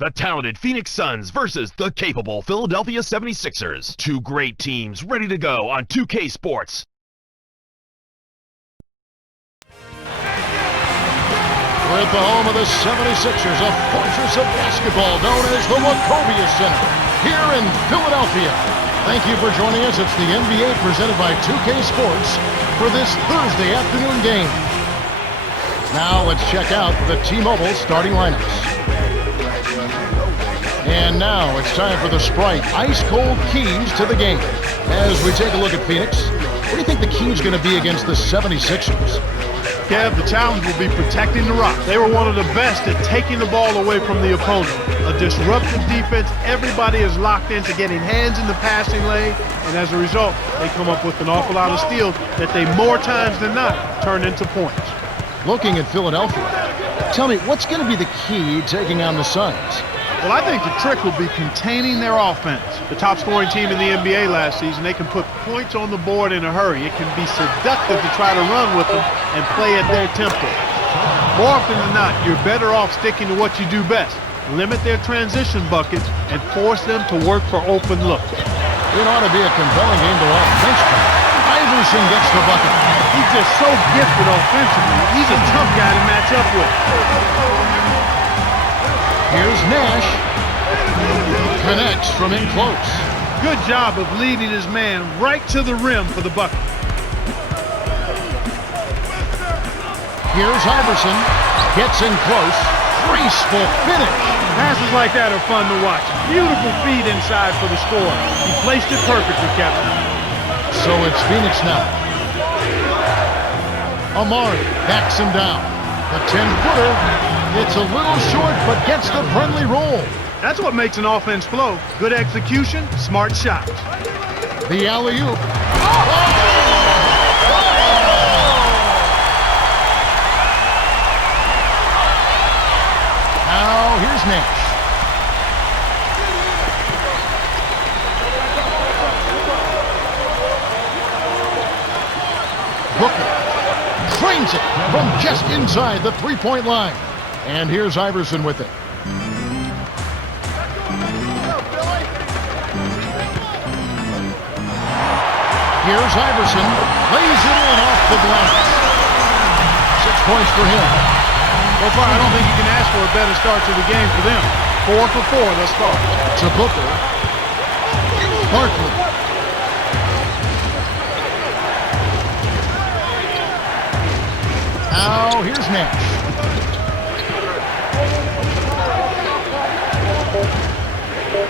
The talented Phoenix Suns versus the capable Philadelphia 76ers. Two great teams ready to go on 2K Sports. We're at the home of the 76ers, a fortress of basketball known as the Wachovia Center, here in Philadelphia. Thank you for joining us. It's the NBA presented by 2K Sports for this Thursday afternoon game. Now let's check out the T-Mobile starting lineups. And now it's time for the Sprite ice-cold keys to the game. As we take a look at Phoenix, what do you think the key is going to be against the 76ers? Kev, the challenge will be protecting the rock. They were one of the best at taking the ball away from the opponent. A disruptive defense. Everybody is locked into getting hands in the passing lane, and as a result, they come up with an awful lot of steals that they more times than not turn into points. Looking at Philadelphia, tell me, what's going to be the key taking on the Suns? Well, I think the trick will be containing their offense. The top scoring team in the NBA last season, they can put points on the board in a hurry. It can be seductive to try to run with them and play at their tempo. More often than not, you're better off sticking to what you do best. Limit their transition buckets and force them to work for open looks. It ought to be a compelling game to watch. Iverson gets the bucket. He's just so gifted offensively. He's a tough guy to match up with. Here's Nash. Connects from in close. Good job of leading his man right to the rim for the bucket. Here's Iverson. Gets in close. Graceful finish. Passes like that are fun to watch. Beautiful feed inside for the score. He placed it perfectly, Captain. So it's Phoenix now. Amari backs him down. The 10-footer. It's a little short, but gets the friendly roll. That's what makes an offense flow. Good execution, smart shots. The alley-oop. Now here's Nash. Booker trains it from just inside the three-point line. And here's Iverson with it. Here's Iverson. Lays it in off the glass. 6 points for him. So far, I don't think you can ask for a better start to the game for them. 4 for 4 thus far. To Booker. Barkley. Now here's Nash.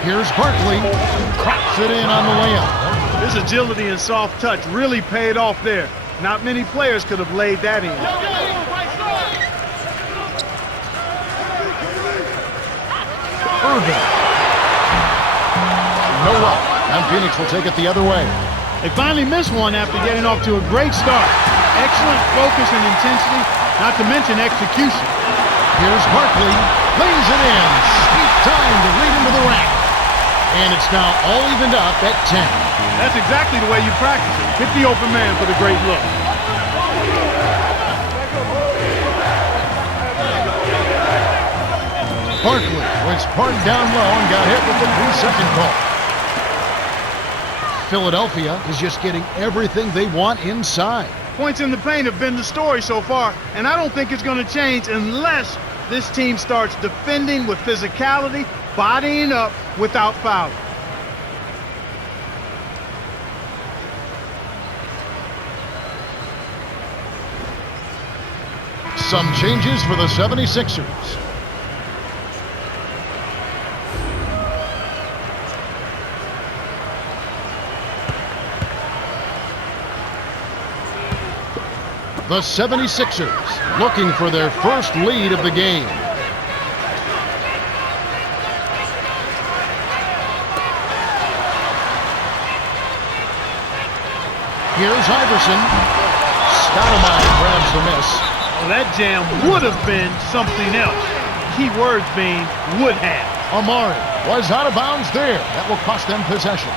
Here's Barkley. Cracks it in on the layup. His agility and soft touch really paid off there. Not many players could have laid that in. Irving. No luck. And Phoenix will take it the other way. They finally missed one after getting off to a great start. Excellent focus and intensity, not to mention execution. Here's Barkley. Lays it in. Sweet time to lead into the rack. And it's now all evened up at 10. That's exactly the way you practice it. Hit the open man for the great look. Barkley was parked down low and got hit with the 3-second call. Philadelphia is just getting everything they want inside. Points in the paint have been the story so far, and I don't think it's going to change unless this team starts defending with physicality, bodying up without fouling. Some changes for the 76ers. The 76ers looking for their first lead of the game. Here's Iverson. Stoudemire grabs the miss. Well, that jam would have been something else. Key words being would have. Amari was out of bounds there. That will cost them possession.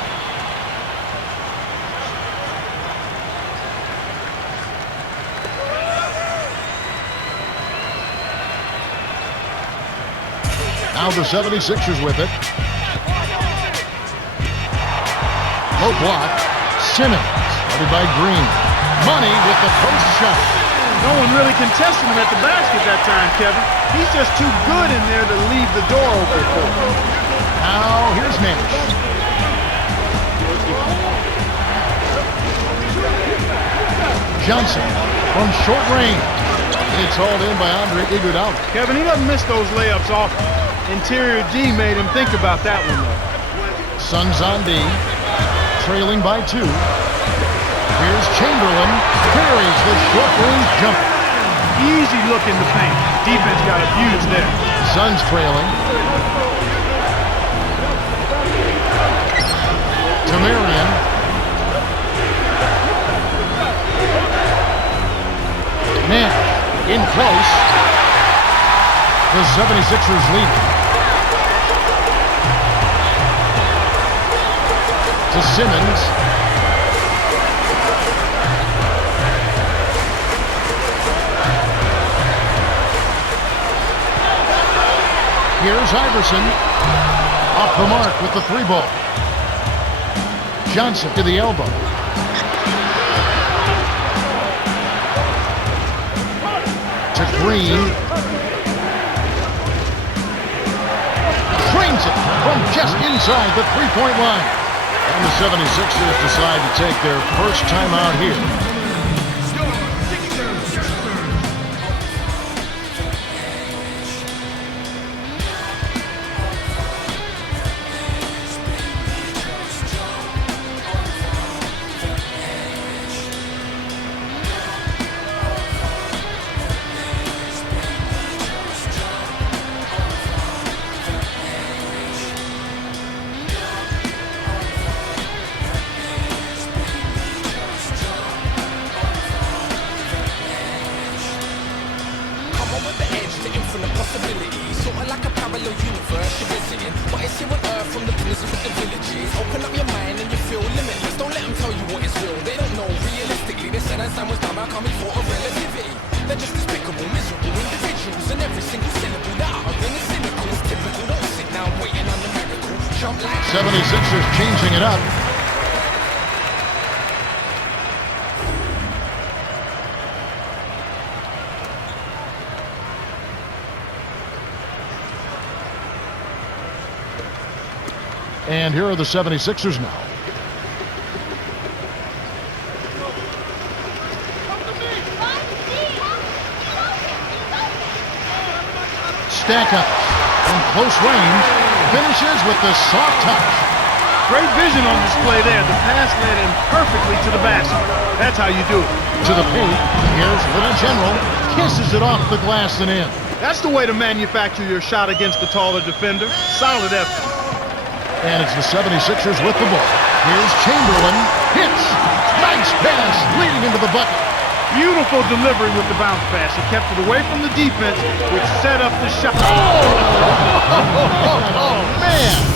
Now the 76ers with it. Low block. Simmons, guarded by Green. Money with the post shot. No one really contested him at the basket that time, Kevin. He's just too good in there to leave the door open for him. Now here's Nash. Johnson from short range. It's hauled in by Andre Iguodala. Kevin, he doesn't miss those layups often. Interior D made him think about that one, though. Suns on D, trailing by 2. Here's Chamberlain, carries the short-range jumper. Easy look in the paint. Defense got a fuse there. Suns trailing. Tamarian. Nash in close. The 76ers lead. To Simmons. Here's Iverson. Off the mark with the 3 ball. Johnson to the elbow. To Green. Drains it from just inside the 3-point line. And the 76ers decide to take their first timeout here. Changing it up. And here are the 76ers now. Stack up from close range. Finishes with the soft touch. Great vision on display there. The pass led him perfectly to the basket. That's how you do it. To the paint. Here's Little General. Kisses it off the glass and in. That's the way to manufacture your shot against the taller defender. Solid effort. And it's the 76ers with the ball. Here's Chamberlain. Hits. Nice pass leading into the bucket. Beautiful delivery with the bounce pass. He kept it away from the defense, which set up the shot. Oh, man.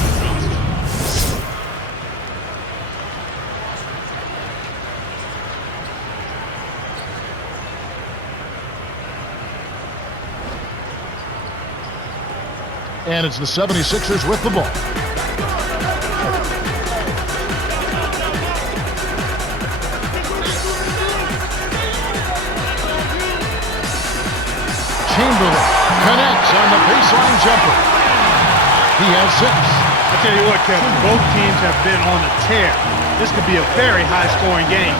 And it's the 76ers with the ball. Chamberlain connects on the baseline jumper. He has 6. I tell you what, Kevin, both teams have been on a tear. This could be a very high-scoring game.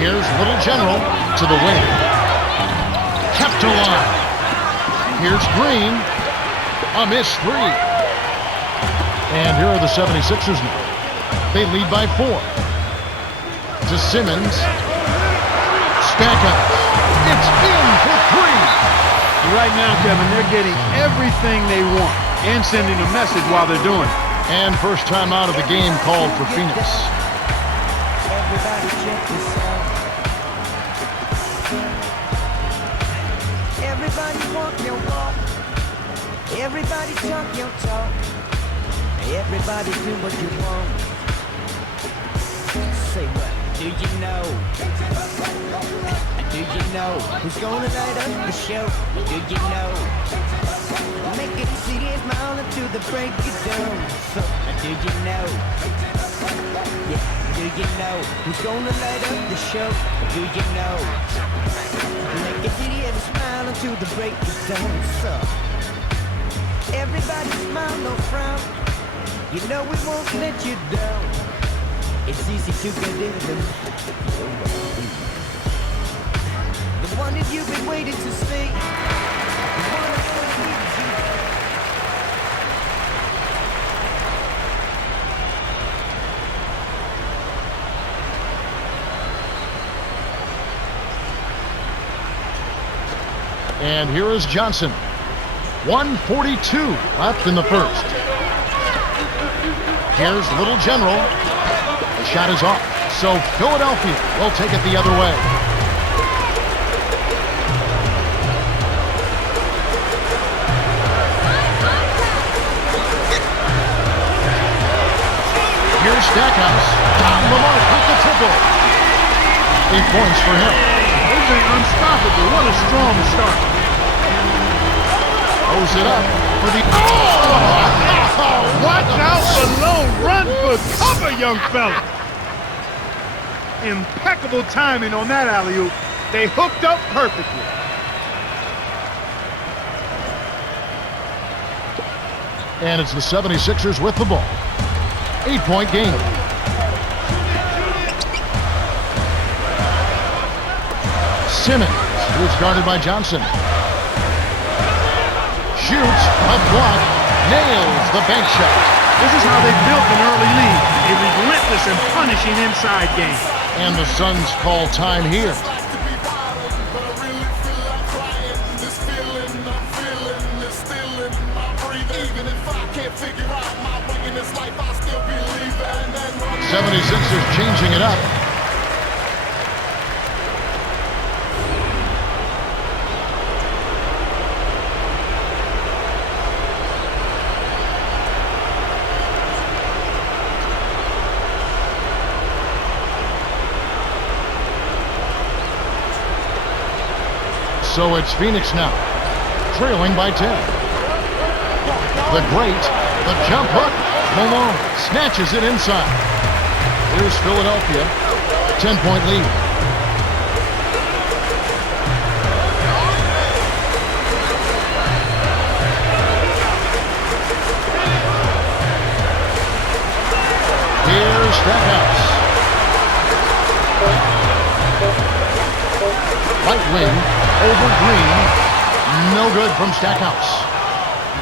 Here's Little General to the wing. Kept alive. Here's Green. A missed 3. And here are the 76ers now. They lead by 4. To Simmons. Stack up. It's in for 3. Right now, Kevin, they're getting everything they want and sending a message while they're doing it. And first time out of the game called for Phoenix. Everybody check this out. Everybody walk your walk. Everybody talk your talk. Everybody do what you want. Say what? Do you know? Do you know who's gonna light up the show? Do you know? Make it see his smile until the break of dawn. So, do you know? Yeah, do you know who's gonna light up the show? Do you know? Make it see his smile until the break of dawn. So, everybody smile, no frown. You know we won't let you down. It's easy to get in them. The one that you've been waiting to see. The one that's gonna lead you. And here is Johnson. 1:42 left in the first. Here's Little General. The shot is off. So Philadelphia will take it the other way. Here's Stackhouse. On the mark with the triple. 8 points for him. Those ain't unstoppable. What a strong start. Throws it up for the... Watch out below. Run for cover, young fella. Impeccable timing on that alley-oop. They hooked up perfectly. And it's the 76ers with the ball. 8-point game. Simmons, who's guarded by Johnson. Shoots, a block, nails the bank shot. This is how they built an early lead. A relentless and punishing inside game. And the Suns call time here. The 76ers changing it up. So it's Phoenix now, trailing by 10. The great, the jump hook, Malone snatches it inside. Here's Philadelphia, 10-point lead. Here's Stackhouse. Right wing. Over Green, no good from Stackhouse.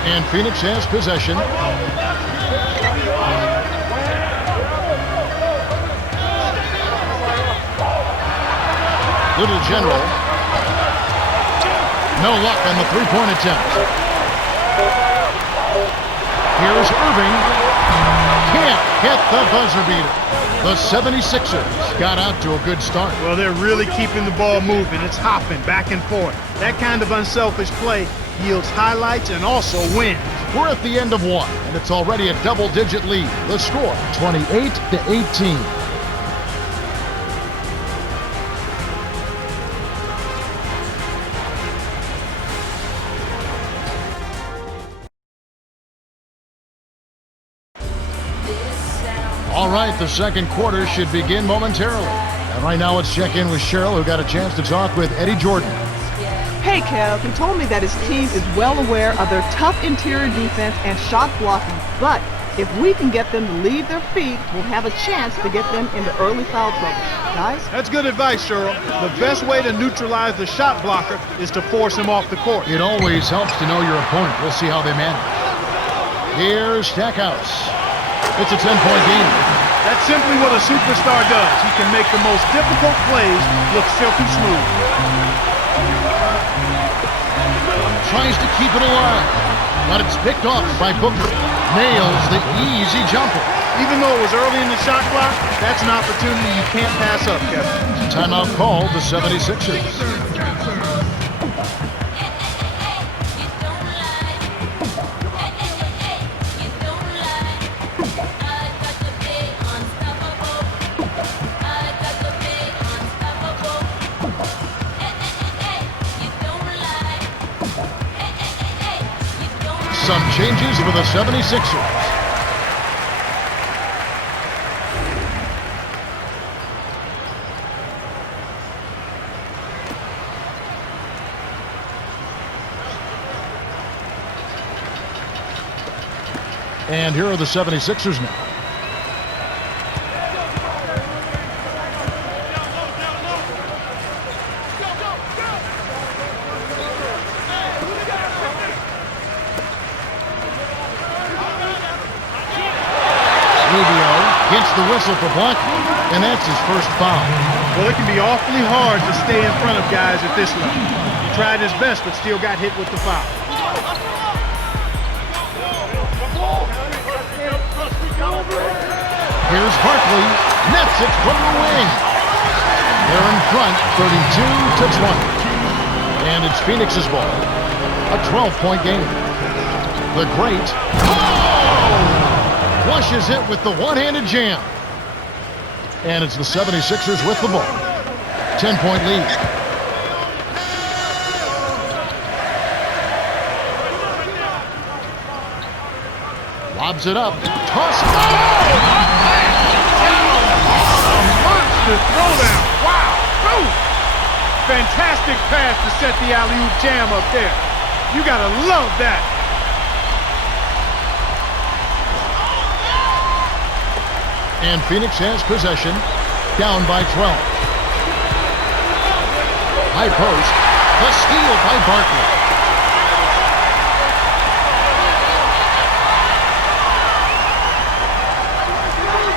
And Phoenix has possession. Little General. No luck on the three-point attempt. Here's Irving. Can't hit the buzzer beater. The 76ers got out to a good start. Well, they're really keeping the ball moving. It's hopping back and forth. That kind of unselfish play yields highlights and also wins. We're at the end of one, and it's already a double-digit lead. The score, 28-18. All right, the second quarter should begin momentarily. And right now, let's check in with Cheryl, who got a chance to talk with Eddie Jordan. Hey, Kev, he told me that his team is well aware of their tough interior defense and shot blocking, but if we can get them to leave their feet, we'll have a chance to get them into early foul trouble. Guys? That's good advice, Cheryl. The best way to neutralize the shot blocker is to force him off the court. It always helps to know your opponent. We'll see how they manage. Here's Stackhouse. It's a 10-point game. That's simply what a superstar does. He can make the most difficult plays look silky smooth. Tries to keep it alive, but it's picked off by Booker. Nails the easy jumper. Even though it was early in the shot clock, that's an opportunity you can't pass up, Kevin. Timeout called the 76ers. Some changes for the 76ers. And here are the 76ers now. Gets the whistle for blocking, and that's his first foul. Well, it can be awfully hard to stay in front of guys at this level. He tried his best, but still got hit with the foul. Here's Barkley, nets it from the wing. They're in front, 32-20. And it's Phoenix's ball. A 12-point game. The great flushes it with the one-handed jam. And it's the 76ers with the ball. 10-point lead. Lobs it up. Toss. Monster throwdown. Wow. Ooh. Fantastic pass to set the alley-oop jam up there. You gotta love that. And Phoenix has possession, down by 12. High post, the steal by Barkley.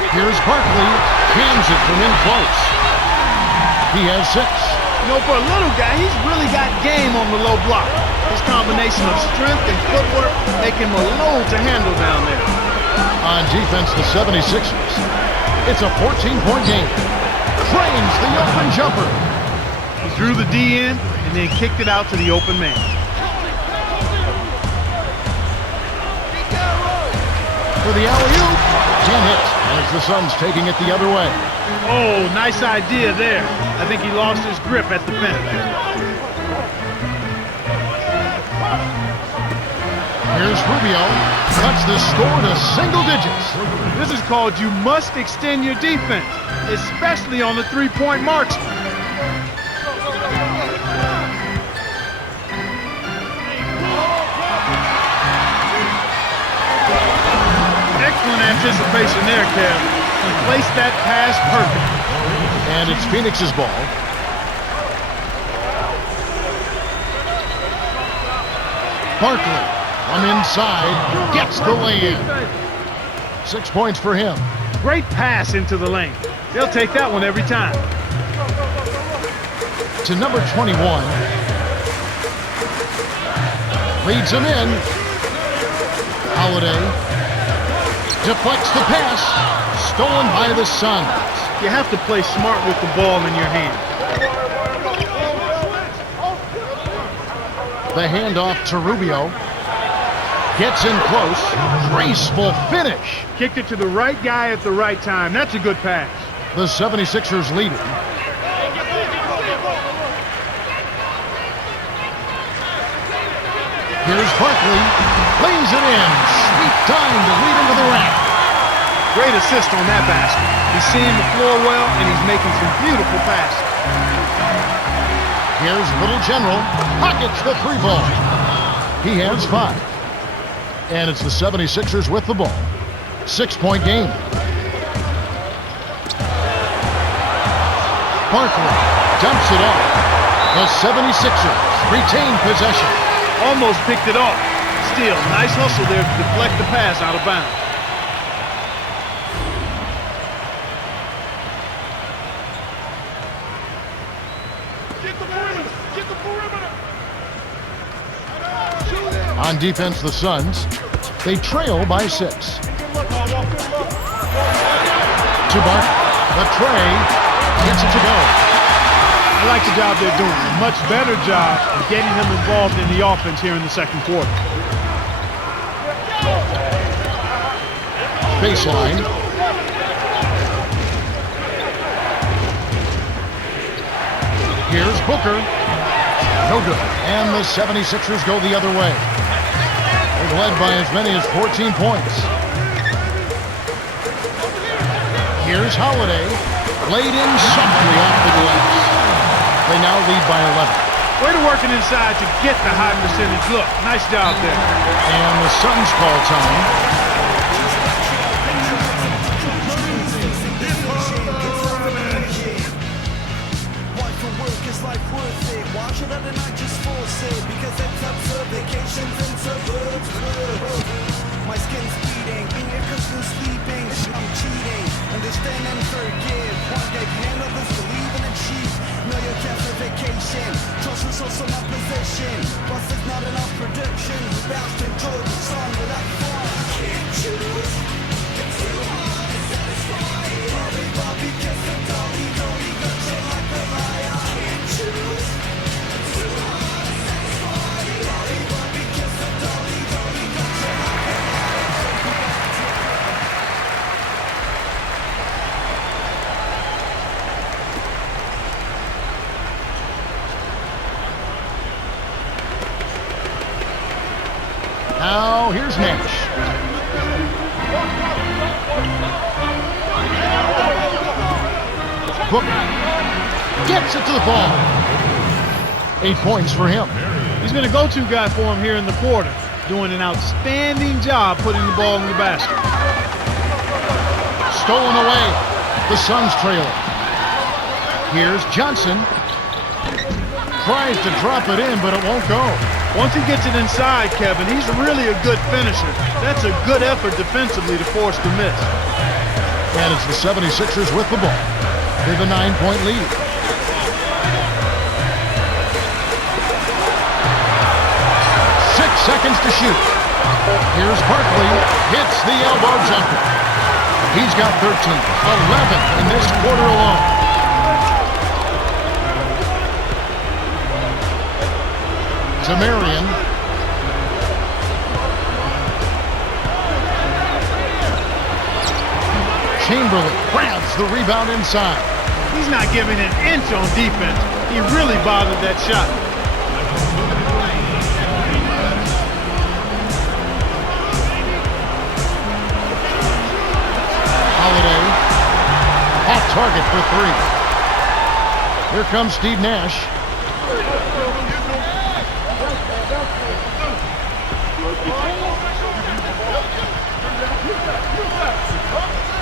Here's Barkley, cans it from in close. He has 6. You know, for a little guy, he's really got game on the low block. His combination of strength and footwork make him a load to handle down there. On defense, the 76ers. It's a 14-point game. Trains the open jumper. He drew the D in and then kicked it out to the open man. For the alley-oop, can't hit. As the Suns taking it the other way. Oh, nice idea there. I think he lost his grip at the fence. Here's Rubio. Cuts the score to single digits. This is called you must extend your defense, especially on the three-point marksman. Excellent anticipation there, Kev. He placed that pass perfect. And it's Phoenix's ball. Barkley from inside gets the lay-in. 6 points for him. Great pass into the lane. They'll take that one every time. To number 21. Leads him in. Holiday deflects the pass. Stolen by the Suns. You have to play smart with the ball in your hand. The handoff to Rubio. Gets in close. Graceful finish. Kicked it to the right guy at the right time. That's a good pass. The 76ers leading. Here's Barkley. Lays it in. Sweet time to lead into the rack. Great assist on that basket. He's seeing the floor well, and he's making some beautiful passes. Here's Little General. Pockets the 3 ball. He has 5. And it's the 76ers with the ball. 6-point game. Barkley dumps it off. The 76ers retain possession. Almost picked it off. Still, nice hustle there to deflect the pass out of bounds. On defense, the Suns. They trail by 6. To Barkley. The tray. Gets it to go. I like the job they're doing. A much better job of getting him involved in the offense here in the second quarter. Baseline. Here's Booker. No good. And the 76ers go the other way. led by as many as 14 points. Here's Holiday, laid in softly off the glass. They now lead by 11. Way to work it inside to get the high percentage look. Nice job there. And the Suns call time. My skin's bleeding, in your cushion sleeping. I'm cheating, understand and forgive. One day can others believe and achieve. Know your justification, trust is also my position. Plus it's not enough production. Who bounce to enjoy the sun without fun? I can't choose, it's too hard to satisfy. Bobby, Bobby, kiss the dolly, dolly, got you like a liar. I can't choose, it's too hard to satisfy. Bobby, Bobby, kiss the dolly, dolly, got you like a liar. Now, here's Nash. Booker gets it to the ball. 8 points for him. He's been a go-to guy for him here in the quarter, doing an outstanding job putting the ball in the basket. Stolen away. The Suns trail it. Here's Johnson. Tries to drop it in, but it won't go. Once he gets it inside, Kevin, he's really a good finisher. That's a good effort defensively to force the miss. And it's the 76ers with the ball. They have a 9-point lead. Seconds to shoot. Here's Barkley. Hits the elbow jumper. He's got 13. 11 in this quarter alone. To Marion. Chamberlain grabs the rebound inside. He's not giving an inch on defense. He really bothered that shot. Holiday, off target for three. Here comes Steve Nash.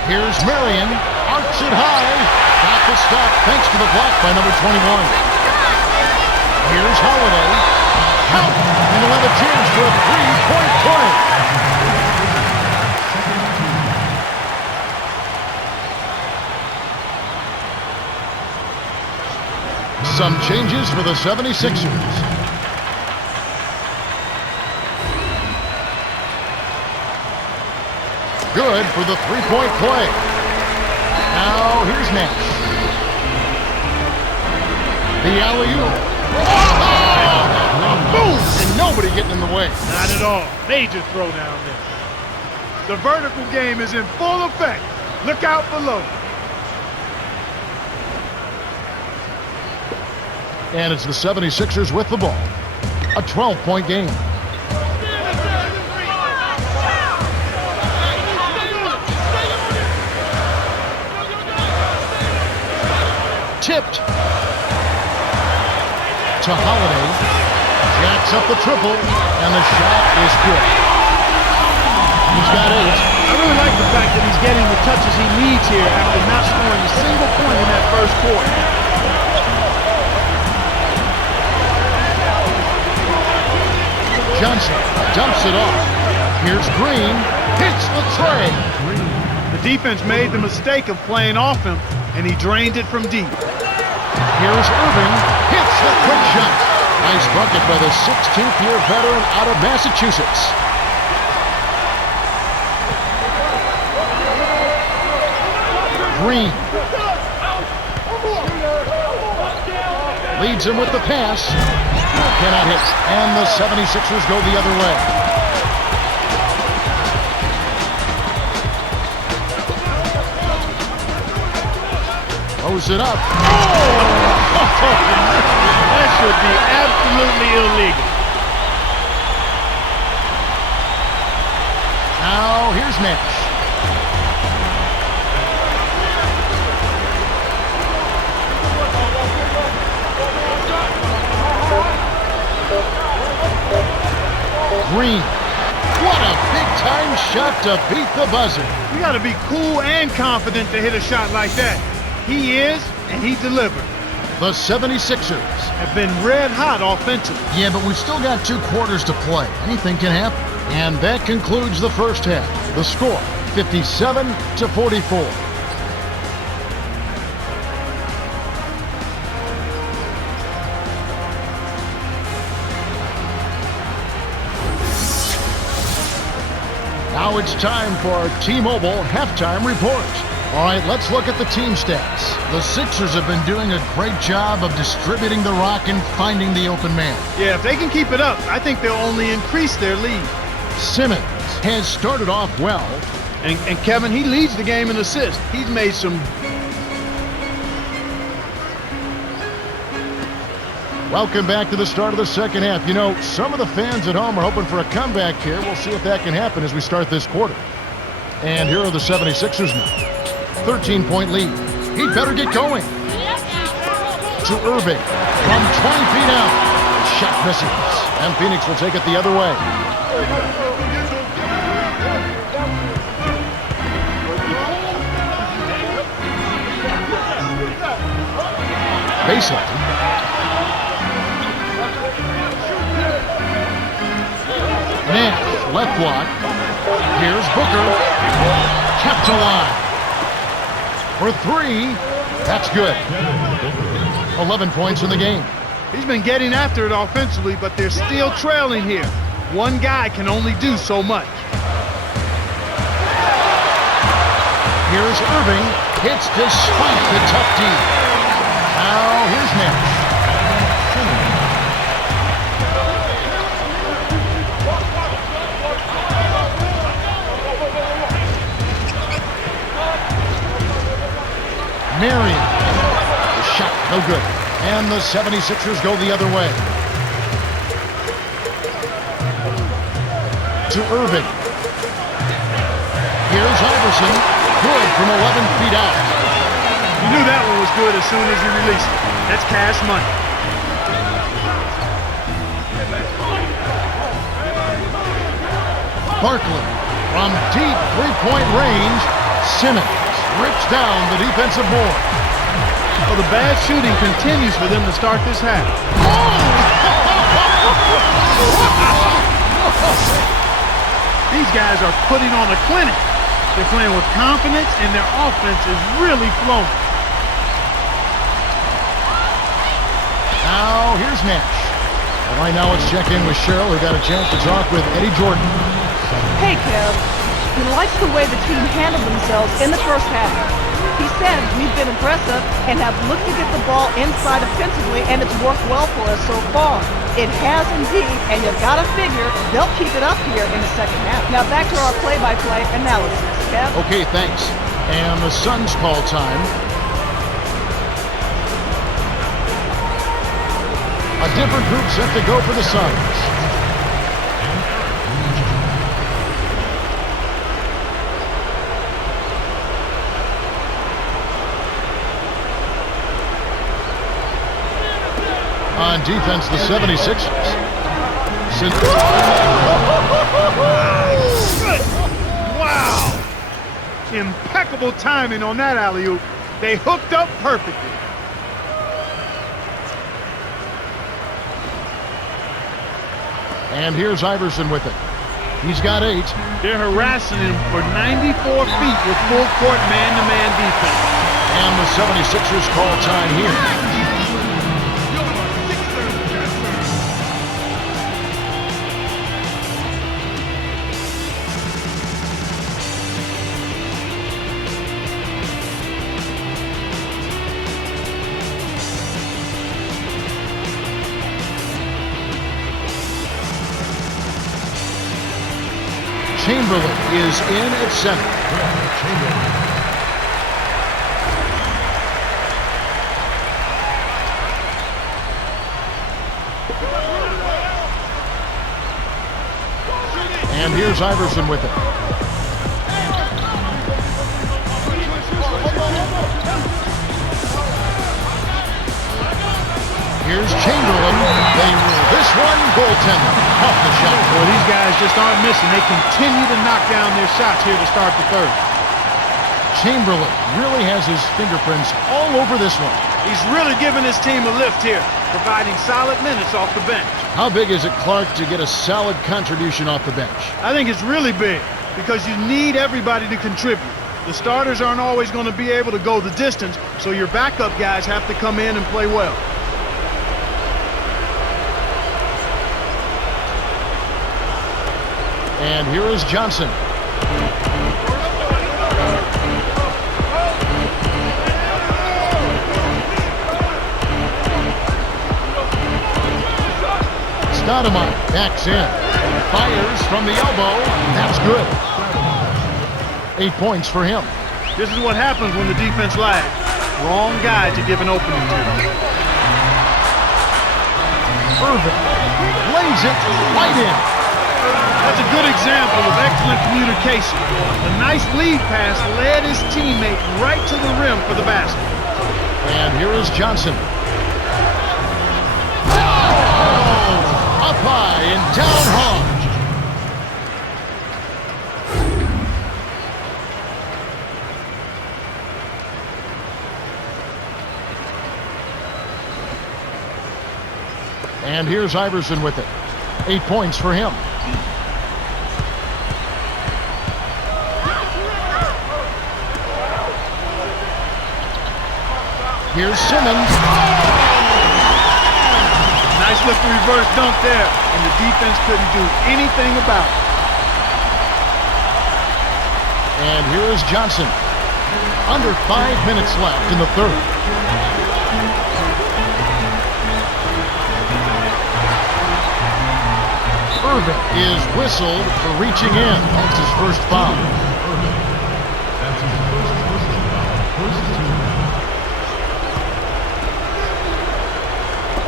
Here's Marion, arcs it high. Got the stop thanks to the block by number 21. Here's Holiday. Count, and he'll have a chance for a three-point play. Some changes for the 76ers. Good for the three-point play. Now here's Nash. The alley-oop. Oh! Boom! And nobody getting in the way. Not at all. Major throwdown there. The vertical game is in full effect. Look out below. And it's the 76ers with the ball. A 12-point game. Tipped. To Holiday. Jacks up the triple, and the shot is good. He's got 8. I really like the fact that he's getting the touches he needs here after not scoring a single point in that first quarter. Johnson dumps it off. Here's Green. Hits the tray. The defense made the mistake of playing off him, and he drained it from deep. Here's Irving. Hits the quick shot. Nice bucket by the 16th-year veteran out of Massachusetts. Green. Leads him with the pass. Cannot hit. And the 76ers go the other way. Throws it up. Oh! That should be absolutely illegal. Now here's Nash. Green. What a big-time shot to beat the buzzer. You got to be cool and confident to hit a shot like that. He is, and he delivered. The 76ers Have been red hot offensively. Yeah, but we've still got 2 quarters to play. Anything can happen. And that concludes the first half. The score, 57-44. Now it's time for our T-Mobile halftime report. All right, let's look at the team stats. The Sixers have been doing a great job of distributing the rock and finding the open man. Yeah, if they can keep it up, I think they'll only increase their lead. Simmons has started off well. And Kevin, he leads the game in assists. He's made some... Welcome back to the start of the second half. You know, some of the fans at home are hoping for a comeback here. We'll see if that can happen as we start this quarter. And here are the 76ers now. 13-point lead. He'd better get going. To Irving from 20 feet out. Shot misses. And Phoenix will take it the other way. Baseline. Nash, left block. Here's Booker. Kept alive. For 3. That's good. 11 points in the game. He's been getting after it offensively, but they're still trailing here. One guy can only do so much. Here's Irving. Hits despite the tough D. Now here's Nash. Marion. The shot, no good. And the 76ers go the other way. To Irving. Here's Iverson. Good from 11 feet out. You knew that one was good as soon as you released it. That's cash money. Barkley from deep three-point range. Simmons rips down the defensive board. Well, the bad shooting continues for them to start this half. These guys are putting on a clinic. They're playing with confidence, and their offense is really flowing. Now, here's Nash. All right, now let's check in with Cheryl, who got a chance to talk with Eddie Jordan. Hey, Kev. He likes the way the team handled themselves in the first half. He said we've been aggressive and have looked to get the ball inside offensively, and it's worked well for us so far. It has indeed, and you've got to figure they'll keep it up here in the second half. Now back to our play-by-play analysis. Kev? Okay, thanks. And the Suns call time. A different group set to go for the Suns. On defense, the 76ers. Wow! Impeccable timing on that alley-oop. They hooked up perfectly. And here's Iverson with it. He's got 8. They're harassing him for 94 feet with full-court man-to-man defense. And the 76ers call time here. Chamberlain is in at center. And here's Iverson with it. Chamberlain. They rule this one goaltender off the shot. Well, these guys just aren't missing. They continue to knock down their shots here to start the third. Chamberlain really has his fingerprints all over this one. He's really giving his team a lift here, providing solid minutes off the bench. How big is it, Clark, to get a solid contribution off the bench? I think it's really big because you need everybody to contribute. The starters aren't always going to be able to go the distance, so your backup guys have to come in and play well. And here is Johnson. Stoudemire backs in. Fires from the elbow. That's good. 8 points for him. This is what happens when the defense lags. Wrong guy to give an opening to. Irvin lays it right in. That's a good example of excellent communication. A nice lead pass led his teammate right to the rim for the basket. And here is Johnson. Oh! Up high and down hard. And here's Iverson with it. 8 points for him. Here's Simmons. Nice look to reverse dunk there, and the defense couldn't do anything about it. And here is Johnson. Under 5 minutes left in the third. Irvin is whistled for reaching in. That's his first foul.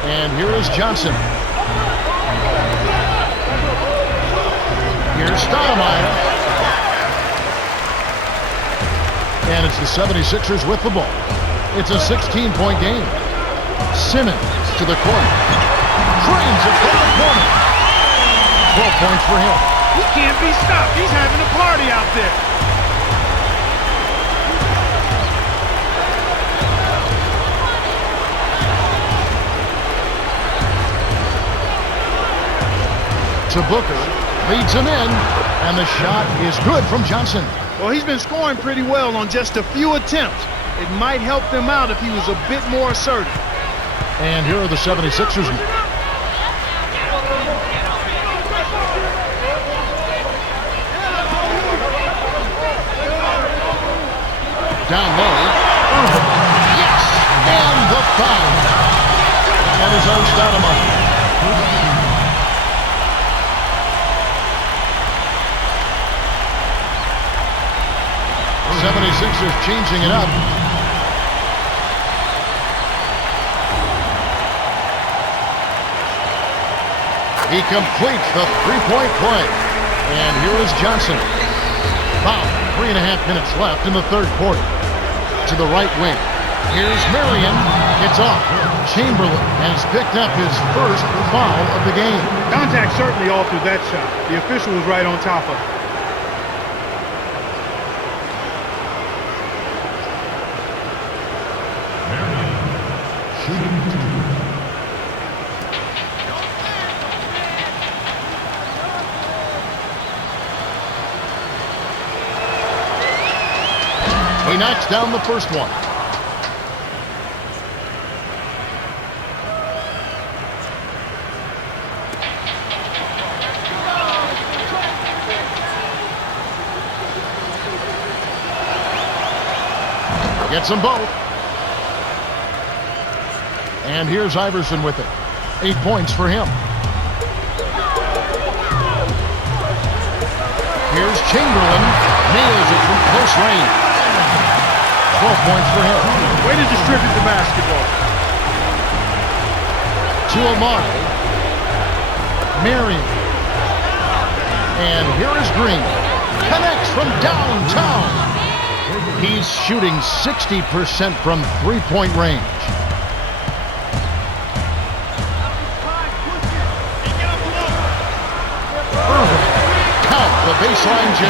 And here is Johnson. Here's Stoudemire. And it's the 76ers with the ball. It's a 16-point game. Simmons to the corner. Trains it from the corner. 12 points for him. He can't be stopped. He's having a party out there. To Booker, leads him in, and the shot is good from Johnson. Well, he's been scoring pretty well on just a few attempts. It might help them out if he was a bit more assertive. And here are the 76ers. Down low. Yes! And the foul. That is on Stoudemire. 76ers changing it up. He completes the three-point play. And here is Johnson. About 3.5 minutes left in the third quarter. To the right wing. Here's Marion. It's off. Chamberlain has picked up his first foul of the game. Contact certainly altered that shot. The official was right on top of it. He knocks down the first one. Gets them both. And here's Iverson with it. 8 points for him. Here's Chamberlain. Nails it from close range. 12 points for him. Way to distribute the basketball. To Amari. Marion. And here is Green. Connects from downtown. He's shooting 60% from three-point range. the baseline J.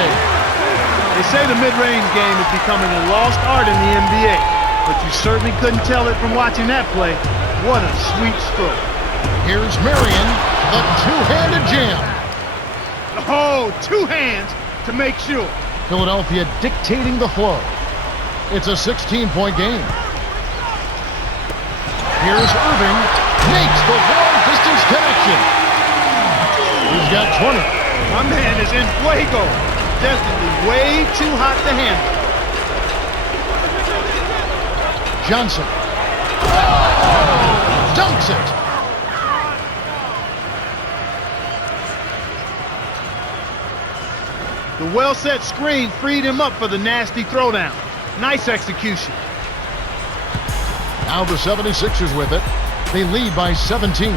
They say the mid-range game is becoming a lost art in the NBA, but you certainly couldn't tell it from watching that play. What a sweet stroke. Here's Marion, the two-handed jam. Oh, two hands to make sure. Philadelphia dictating the flow. It's a 16-point game. Here's Irving, makes the long-distance connection. He's got 20. My man is in fuego. Definitely way too hot to handle. Johnson. Dunks it. The well-set screen freed him up for the nasty throwdown. Nice execution. Now the 76ers with it. They lead by 17.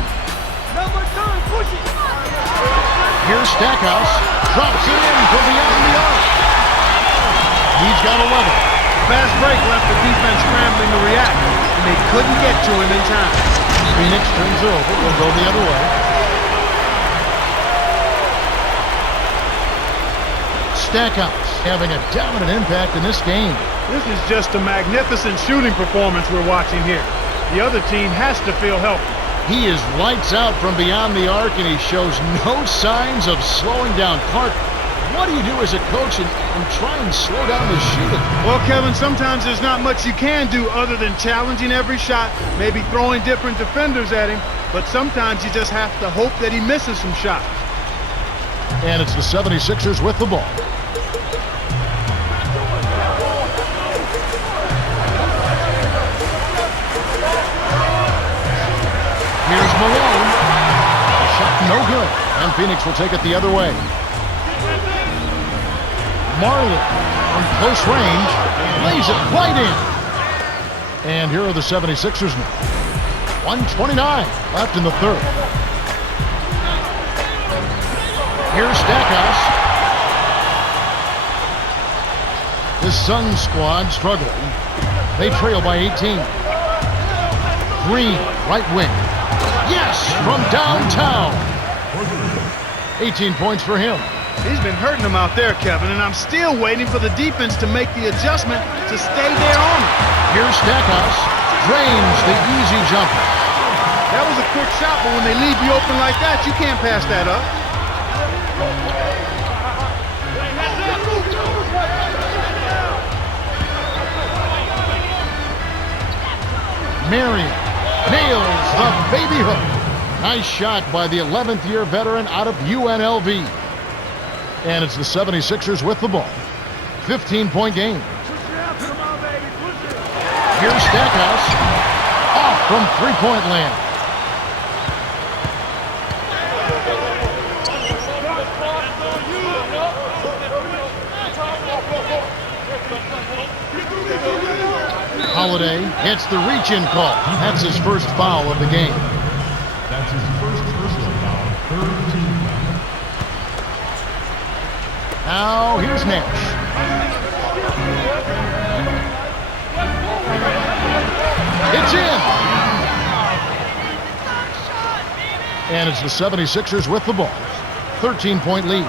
Here's Stackhouse. Drops it in from beyond the arc. He's got 11. Fast break left the defense scrambling to react, and they couldn't get to him in time. Phoenix turns it over. Will go the other way. Stackhouse having a dominant impact in this game. This is just a magnificent shooting performance we're watching here. The other team has to feel healthy. He is lights out from beyond the arc, and he shows no signs of slowing down. Clark, what do you do as a coach and try and slow down his shooting? Well, Kevin, sometimes there's not much you can do other than challenging every shot, maybe throwing different defenders at him, but sometimes you just have to hope that he misses some shots. And it's the 76ers with the ball. Here's Malone. A shot no good. And Phoenix will take it the other way. Marley from close range lays it right in. And here are the 76ers now. 1:29 left in the third. Here's Stackhouse. The Suns squad struggling. They trail by 18. Green, right wing. Yes, from downtown. 18 points for him. He's been hurting them out there, Kevin, and I'm still waiting for the defense to make the adjustment to stay there on him. Here's Stackhouse. Drains the easy jumper. That was a quick shot, but when they leave you open like that, you can't pass that up. Marion nails the baby hook. Nice shot by the 11th year veteran out of UNLV. And it's the 76ers with the ball. 15-point game. Here's Stackhouse. Off from three-point land. Holiday hits the reach-in call. That's his first foul of the game. That's his first personal foul, third team foul. Now here's Nash. It's in. And it's the 76ers with the ball. 13-point lead.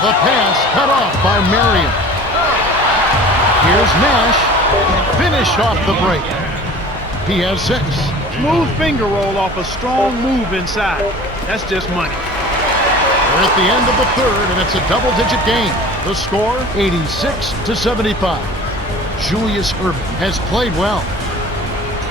The pass cut off by Marion. Here's Nash. Finish off the break. He has 6. Smooth finger roll off a strong move inside. That's just money. We're at the end of the third, and it's a double-digit game. The score, 86-75. Julius Irving has played well.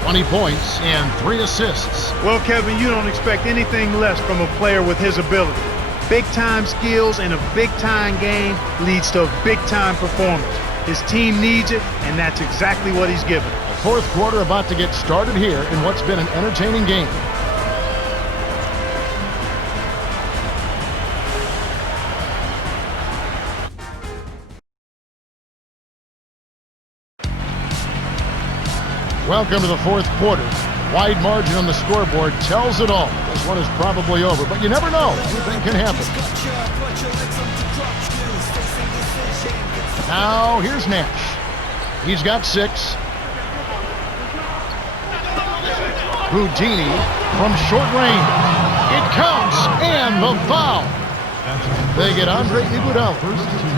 20 points and 3 assists. Well, Kevin, you don't expect anything less from a player with his ability. Big-time skills in a big-time game leads to a big-time performance. His team needs it, and that's exactly what he's given. The fourth quarter about to get started here in what's been an entertaining game. Welcome to the fourth quarter. Wide margin on the scoreboard tells it all. This one is probably over, but you never know. Anything can happen. Now, here's Nash. He's got 6. Houdini from short range. It counts, and the foul. They get Andre Iguodala. First team.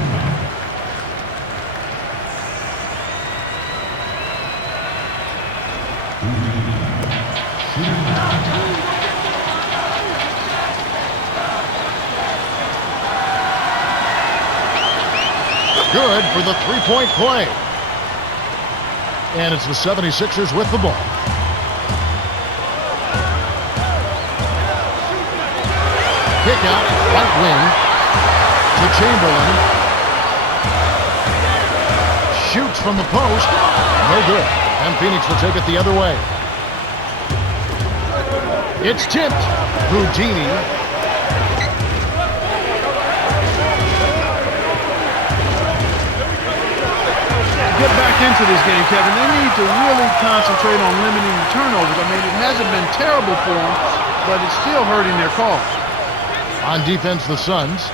Good for the three-point play. And it's the 76ers with the ball. Kick out, right wing to Chamberlain. Shoots from the post. No good. And Phoenix will take it the other way. It's tipped. Houdini. Get back into this game, Kevin. They need to really concentrate on limiting the turnovers. I mean, it hasn't been terrible for them, but it's still hurting their cause. On defense, the Suns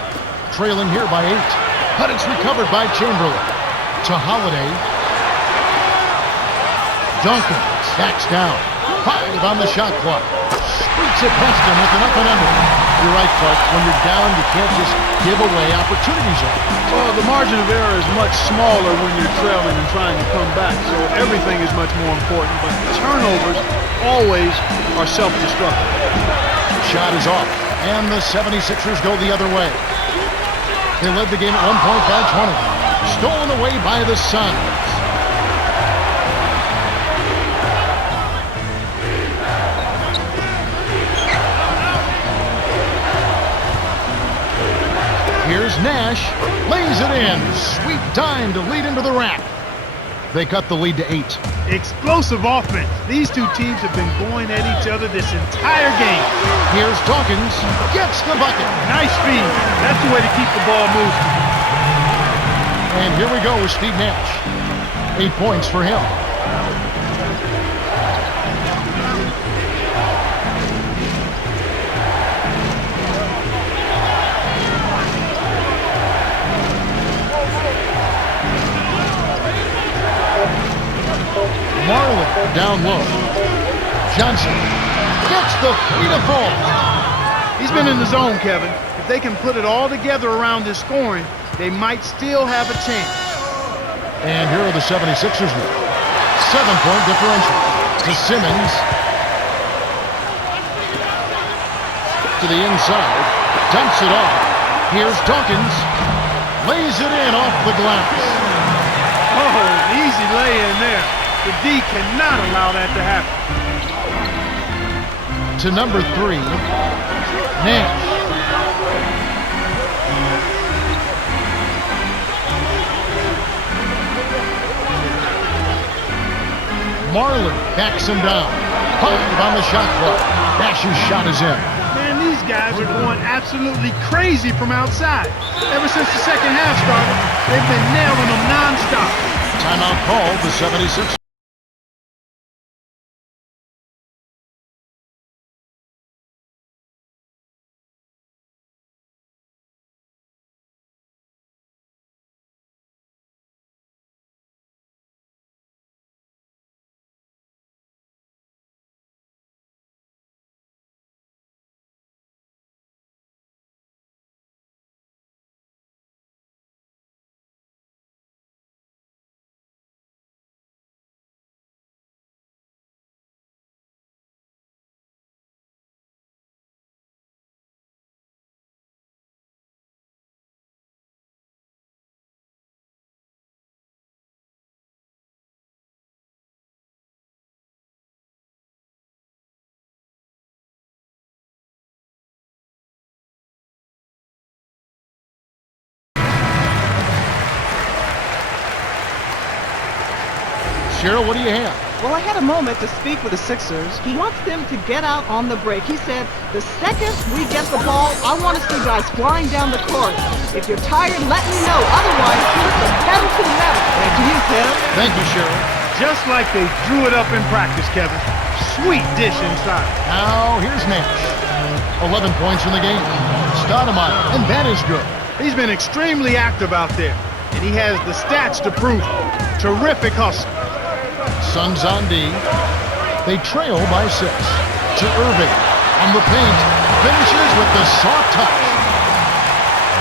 trailing here by 8. But it's recovered by Chamberlain. To Holiday. Duncan backs down. 5 on the shot clock. Streaks it past him with an up and under. You're right, Clark. When you're down, you can't just give away opportunities. Well, the margin of error is much smaller when you're trailing and trying to come back, so everything is much more important, but turnovers always are self-destructive. Shot is off, and the 76ers go the other way. They led the game at one point by 20. Stolen away by the Suns. Here's Nash, lays it in. Sweet dime to lead into the rack. They cut the lead to 8. Explosive offense. These two teams have been going at each other this entire game. Here's Dawkins, gets the bucket. Nice speed. That's the way to keep the ball moving. And here we go with Steve Nash. 8 points for him. Marlin down low. Johnson gets the 3 to fall. He's been in the zone, Kevin. If they can put it all together around his scoring, they might still have a chance. And here are the 76ers now. 7-point differential. To Simmons. To the inside. Dumps it off. Here's Dawkins. Lays it in off the glass. Oh, easy lay in there. The D cannot allow that to happen. To number 3, Nash. Marlin backs him down. 5 on the shot clock. Nash's shot is in. Man, these guys are going absolutely crazy from outside. Ever since the second half started, they've been nailing them nonstop. Timeout called, the 76ers. Cheryl, what do you have? Well, I had a moment to speak with the Sixers. He wants them to get out on the break. He said, the second we get the ball, I want to see guys flying down the court. If you're tired, let me know. Otherwise, here's the pedal to the metal. Back to you, Tim. Thank you, Cheryl. Just like they drew it up in practice, Kevin. Sweet dish inside. Now, here's Nash. 11 points in the game. Stoudemire, and that is good. He's been extremely active out there, and he has the stats to prove it. Terrific hustle. Suns on D. They trail by 6. To Irving. From the paint, finishes with the soft touch.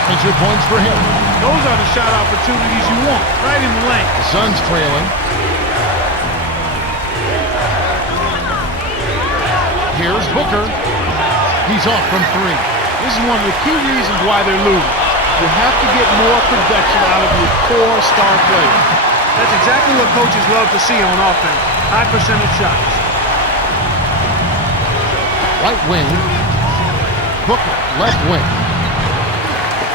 22 points for him. Those are the shot opportunities you want, right in the lane. The Suns trailing. Here's Booker. He's off from three. This is one of the key reasons why they're losing. You have to get more production out of your core star players. That's exactly what coaches love to see on offense. High percentage shots. Right wing. Booker, left wing.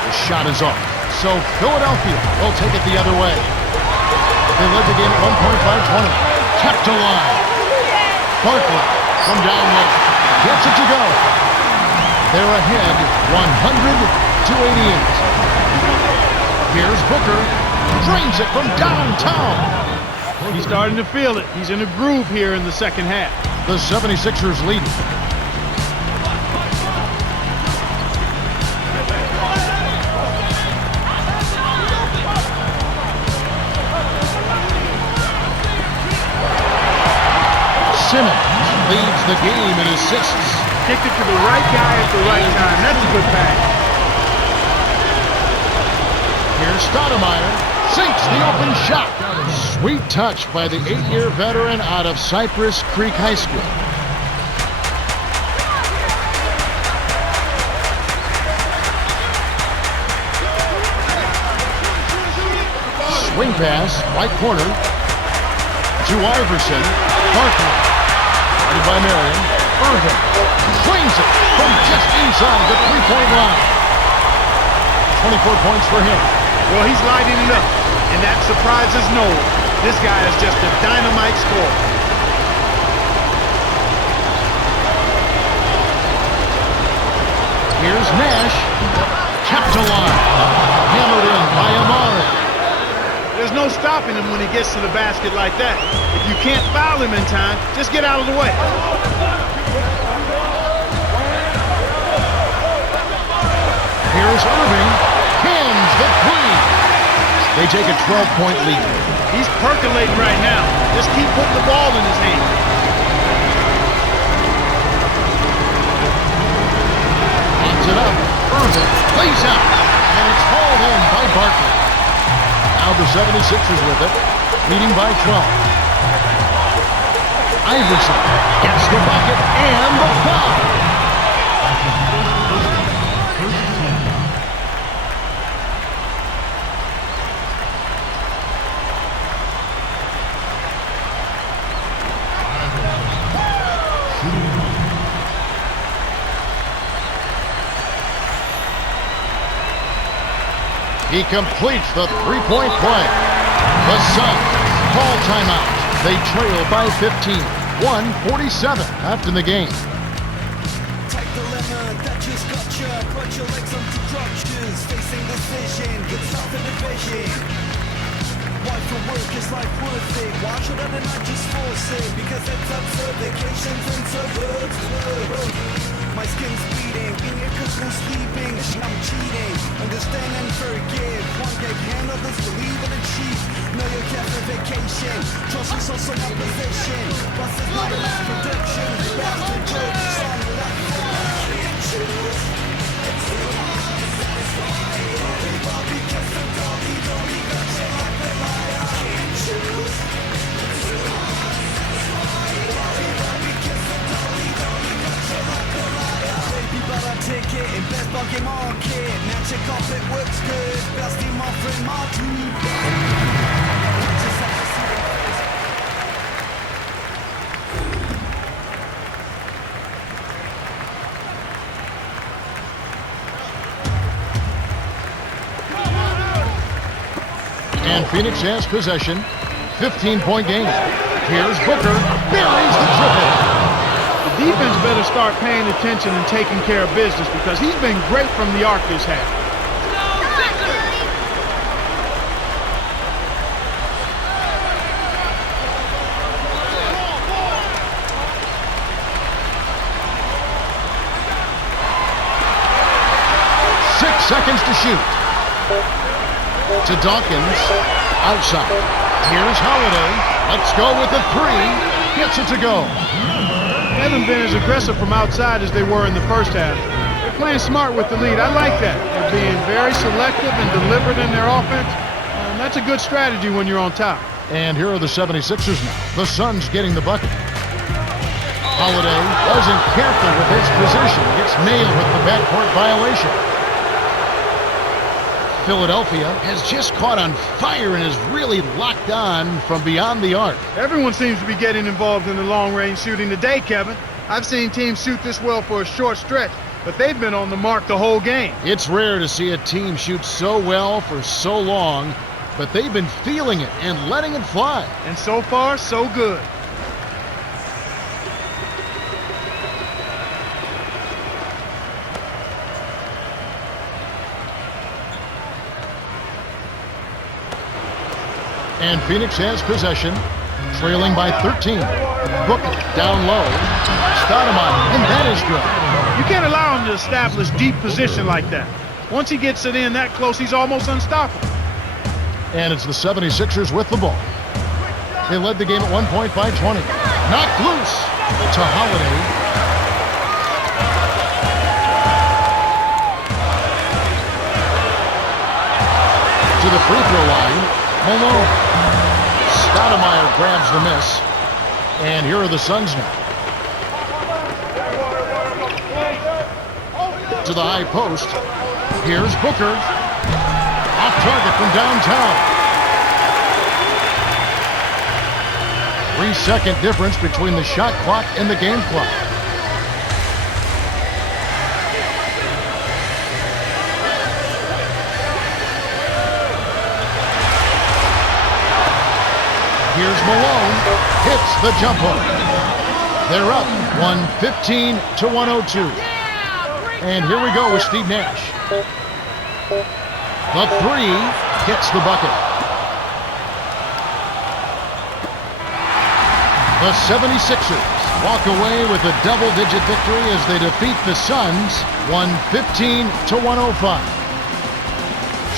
The shot is off. So Philadelphia will take it the other way. They led the game at one point by 20. Kept alive. Barkley from down low. Gets it to go. They're ahead 100-88. Here's Booker. Drains it from downtown. He's starting to feel it. He's in a groove here in the second half. The 76ers lead. Simmons leads the game in assists. Kicked it to the right guy at the right time. That's a good pass. Here's Stoudemire. Sinks the open shot. Sweet touch by the 8-year veteran out of Cypress Creek High School. Swing pass, right corner. To Iverson. Barkley. Guarded by Marion. Irving. Swings it from just inside the three-point line. 24 points for him. Well, he's lighting it up, and that surprises no one. This guy is just a dynamite scorer. Here's Nash. Kept alive. Hammered in by Amari. There's no stopping him when he gets to the basket like that. If you can't foul him in time, just get out of the way. Here's Irving. Cans the three. They take a 12-point lead. He's percolating right now. Just keep putting the ball in his hand. Hands it up. Irving lays out. And it's hauled in by Barkley. Now the 76ers with it, leading by 12. Iverson gets the bucket and the foul. He completes the three-point play. The Suns call timeout. They trail by 15. 1:47 left in the game. Take the lemon that just got you. Put your legs onto crutches. Facing decision. Good stuff in division. Why for work is life worth it? Why should I not just force it? Because it's absurd. Vacations and suburbs. My skin's bleeding, in your cushion sleeping. I'm cheating, understand and forgive. One gave hand, others believe and achieve. Know your cap for vacation, trust is also my position. Plus it's not a mass production, bastard joke, song without I can't choose. It's too hard to satisfy everybody gets the dolly, got you like the light. I can't choose. It's too hard to satisfy everybody gets the dolly, got you like the light. But I take it in best bucket market. Now check off it works good. Best team offering my dream. Just have to see their face. And Phoenix has possession. 15-point game. Here's Booker. Buries the triple. The defense better start paying attention and taking care of business because he's been great from the arc this half. Seconds to shoot. To Dawkins. Outside. Here's Holiday. Let's go with the three. Gets it to go. They haven't been as aggressive from outside as they were in the first half. They're playing smart with the lead. I like that. They're being very selective and deliberate in their offense. And that's a good strategy when you're on top. And here are the 76ers now. The Suns getting the bucket. Holiday wasn't careful with his position. Gets nailed with the backcourt violation. Philadelphia has just caught on fire and is really locked on from beyond the arc. Everyone seems to be getting involved in the long-range shooting today, Kevin. I've seen teams shoot this well for a short stretch, but they've been on the mark the whole game. It's rare to see a team shoot so well for so long, but they've been feeling it and letting it fly. And so far, so good. And Phoenix has possession, trailing by 13. Booker down low. Stoudemire, and that is good. You can't allow him to establish deep position like that. Once he gets it in that close, he's almost unstoppable. And it's the 76ers with the ball. They led the game at one point by 20. Knocked loose to Holiday. To the free throw line, Malone. Stoudemire grabs the miss. And here are the Suns now. To the high post. Here's Booker. Off target from downtown. 3-second difference between the shot clock and the game clock. Here's Malone, hits the jump hook. They're up 115 to 102. And here we go with Steve Nash. The three hits the bucket. The 76ers walk away with a double-digit victory as they defeat the Suns 115 to 105.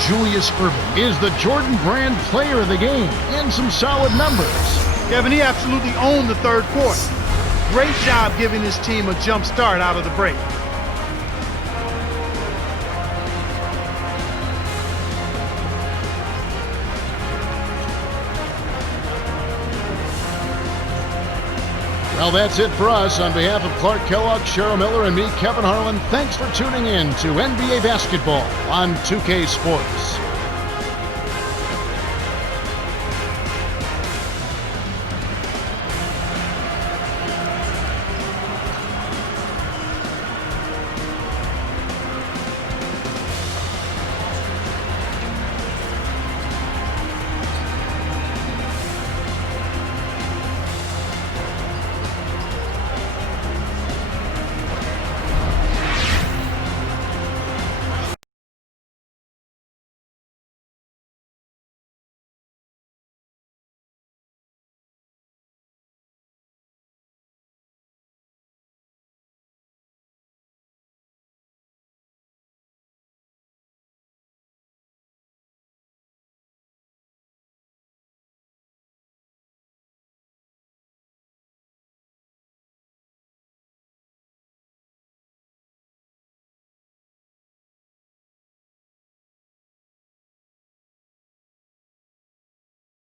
Julius Erving is the Jordan Brand player of the game and some solid numbers. Kevin, he absolutely owned the third quarter. Great job giving his team a jump start out of the break. Well, that's it for us. On behalf of Clark Kellogg, Cheryl Miller, and me, Kevin Harlan, thanks for tuning in to NBA Basketball on 2K Sports.